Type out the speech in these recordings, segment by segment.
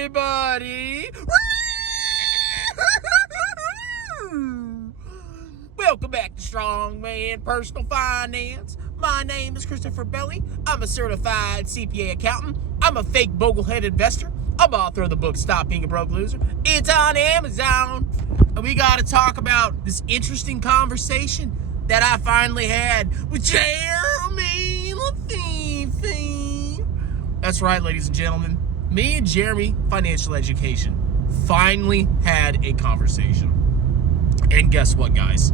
everybody. Welcome back to Strongman Personal Finance. My name is Christopher Belly. I'm a certified CPA accountant. I'm a fake boglehead investor. I'm author of the book Stop Being a Broke Loser. It's on Amazon. And we got to talk about this interesting conversation that I finally had with Jeremy Lafifi. That's right, ladies and gentlemen. Me and Jeremy, financial education, finally had a conversation. And guess what, guys?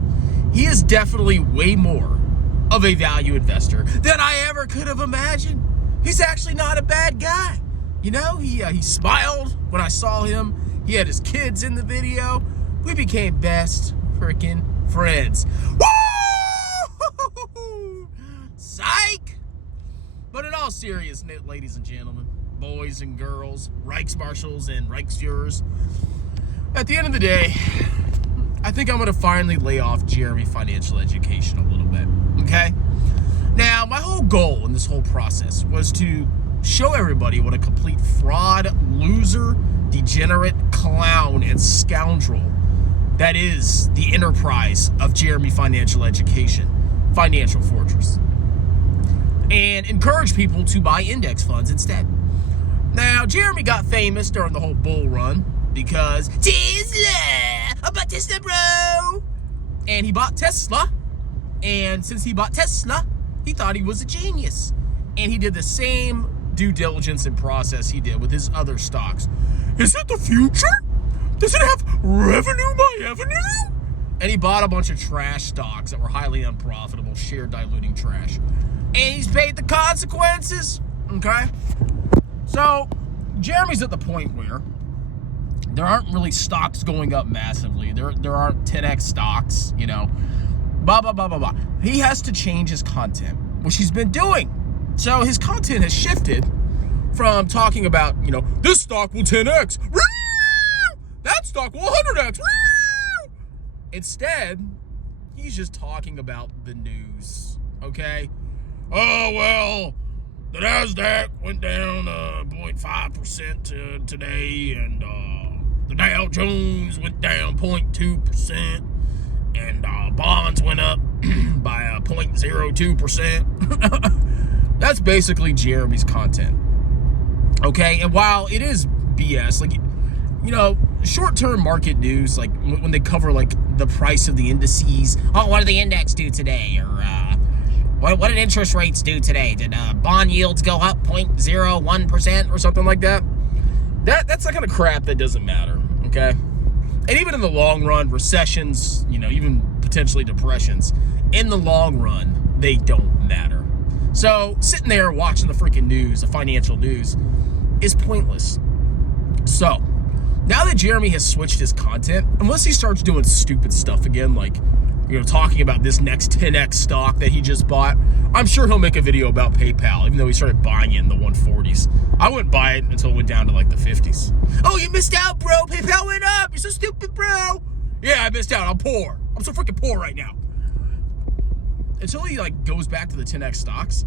He is definitely way more of a value investor than I ever could have imagined. He's actually not a bad guy. You know, he smiled when I saw him. He had his kids in the video. We became best freaking friends. Woo! Psych! But in all seriousness, ladies and gentlemen, boys and girls, Reichsmarschals and Reichsfuhrers, at the end of the day, I think I'm going to finally lay off Jeremy financial education a little bit, okay? Now, my whole goal in this whole process was to show everybody what a complete fraud, loser, degenerate, clown, and scoundrel that is the enterprise of Jeremy financial education, Financial Fortress, and encourage people to buy index funds instead. Now, Jeremy got famous during the whole bull run because Tesla, I bought Tesla, bro. And he bought Tesla. And since he bought Tesla, he thought he was a genius. And he did the same due diligence and process he did with his other stocks. Is it the future? Does it have revenue by avenue? And he bought a bunch of trash stocks that were highly unprofitable, share diluting trash. And he's paid the consequences, okay? So, Jeremy's at the point where there aren't really stocks going up massively. There aren't 10x stocks, you know, blah, blah, blah, blah, blah. He has to change his content, which he's been doing. So his content has shifted from talking about, you know, this stock will 10x. Woo! That stock will 100x. Woo! Instead, he's just talking about the news, okay? Oh, well, the NASDAQ went down 0.5% today, and the Dow Jones went down 0.2%, and bonds went up by 0.02%. That's basically Jeremy's content, okay? And while it is BS, like, you know, short-term market news, like when they cover, like, the price of the indices, oh, what did the index do today, or what did interest rates do today? Did bond yields go up 0.01% or something like that? That's the kind of crap that doesn't matter, okay? And even in the long run, recessions, you know, even potentially depressions, in the long run, they don't matter. So sitting there watching the freaking news, the financial news, is pointless. So now that Jeremy has switched his content, unless he starts doing stupid stuff again, like, you know, talking about this next 10x stock that he just bought, I'm sure he'll make a video about PayPal, even though he started buying it in the 140s. I wouldn't buy it until it went down to like the 50s. Oh, you missed out, bro. PayPal went up. You're so stupid, bro. Yeah, I missed out. I'm poor. I'm so freaking poor right now. Until he like goes back to the 10x stocks,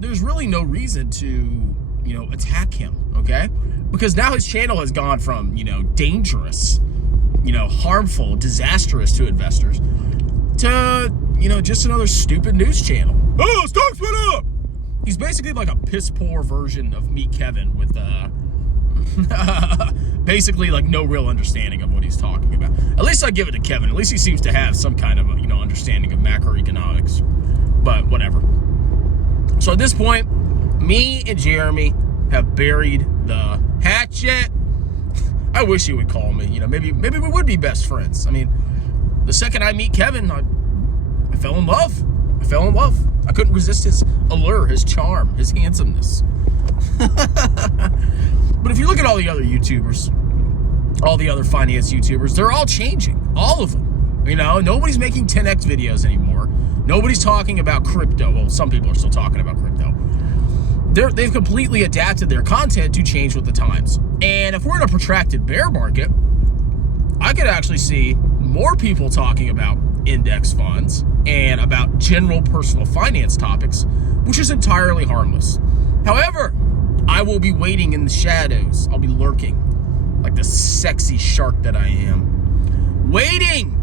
there's really no reason to, you know, attack him, okay? Because now his channel has gone from, you know, dangerous, you know, harmful, disastrous to investors to, you know, just another stupid news channel. Oh, stocks went up! He's basically like a piss-poor version of Meet Kevin with, basically like no real understanding of what he's talking about. At least I give it to Kevin. At least he seems to have some kind of, you know, understanding of macroeconomics. But whatever. So at this point, me and Jeremy have buried the hatchet. I wish he would call me. You know, maybe we would be best friends. I mean, the second I meet Kevin, I fell in love. I couldn't resist his allure, his charm, his handsomeness. But if you look at all the other YouTubers, all the other finance YouTubers, they're all changing. All of them. You know, nobody's making 10x videos anymore. Nobody's talking about crypto. Well, some people are still talking about crypto. They've completely adapted their content to change with the times. And if we're in a protracted bear market, I could actually see more people talking about index funds and about general personal finance topics, which is entirely harmless. However, I will be waiting in the shadows. I'll be lurking. like the sexy shark that I am, waiting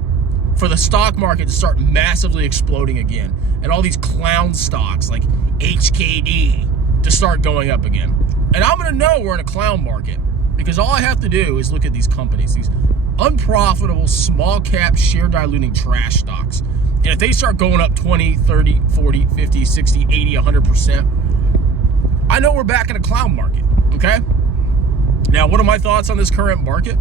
for the stock market to start massively exploding again, and all these clown stocks like HKD to start going up again. And I'm gonna know we're in a clown market because all I have to do is look at these companies, these unprofitable, small cap, share diluting trash stocks. And if they start going up 20, 30, 40, 50, 60, 80, 100%, I know we're back in a clown market, okay? Now, what are my thoughts on this current market?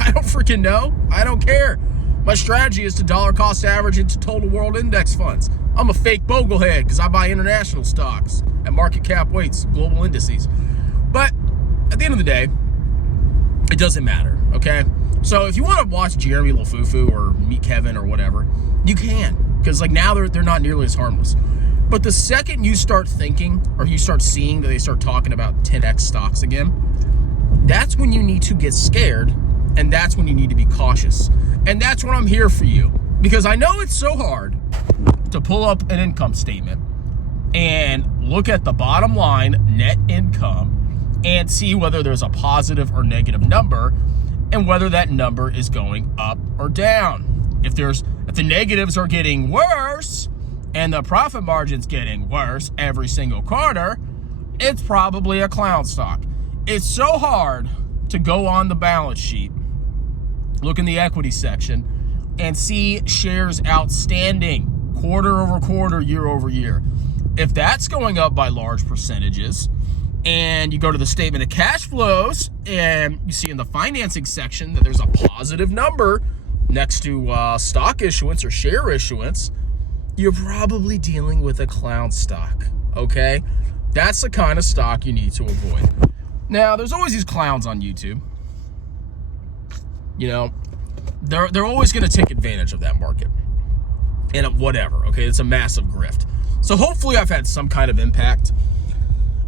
I don't freaking know. I don't care. My strategy is to dollar cost average into total world index funds. I'm a fake boglehead because I buy international stocks at market cap weights, global indices. But at the end of the day, it doesn't matter, okay? So if you want to watch Jeremy Lafufu or Meet Kevin or whatever, you can, because like now they're not nearly as harmless. But the second you start thinking or you start seeing that they start talking about 10x stocks again, that's when you need to get scared, and that's when you need to be cautious. And that's when I'm here for you, because I know it's so hard to pull up an income statement and look at the bottom line net income and see whether there's a positive or negative number and whether that number is going up or down. If the negatives are getting worse and the profit margin's getting worse every single quarter, it's probably a clown stock. It's so hard to go on the balance sheet, look in the equity section, and see shares outstanding quarter over quarter, year over year. If that's going up by large percentages, and you go to the statement of cash flows, and you see in the financing section that there's a positive number next to stock issuance or share issuance, you're probably dealing with a clown stock, okay? That's the kind of stock you need to avoid. Now, there's always these clowns on YouTube. You know, they're always going to take advantage of that market. And whatever, okay? It's a massive grift. So hopefully I've had some kind of impact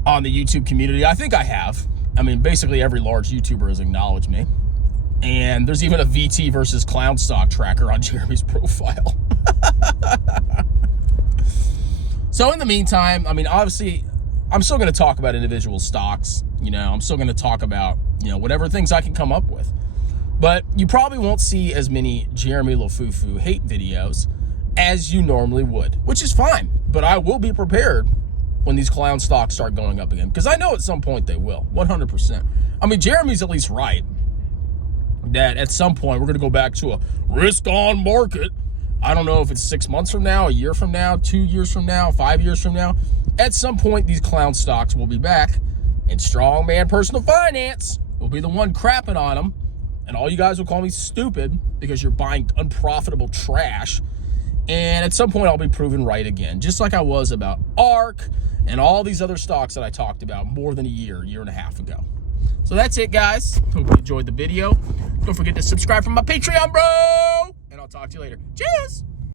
on the YouTube community. I think I have. I mean, basically every large YouTuber has acknowledged me. And there's even a VT versus clown stock tracker on Jeremy's profile. So in the meantime, I mean, obviously, I'm still going to talk about individual stocks. You know, I'm still going to talk about, you know, whatever things I can come up with. But you probably won't see as many Jeremy Lafufu hate videos as you normally would, which is fine. But I will be prepared when these clown stocks start going up again, because I know at some point they will, 100%. I mean, Jeremy's at least right that at some point we're going to go back to a risk-on market. I don't know if it's 6 months from now, a year from now, 2 years from now, 5 years from now. At some point, these clown stocks will be back, and strongman personal finance will be the one crapping on them, and all you guys will call me stupid because you're buying unprofitable trash. And at some point, I'll be proven right again, just like I was about ARK and all these other stocks that I talked about more than a year and a half ago. So that's it, guys. Hope you enjoyed the video. Don't forget to subscribe for my Patreon, bro. And I'll talk to you later. Cheers.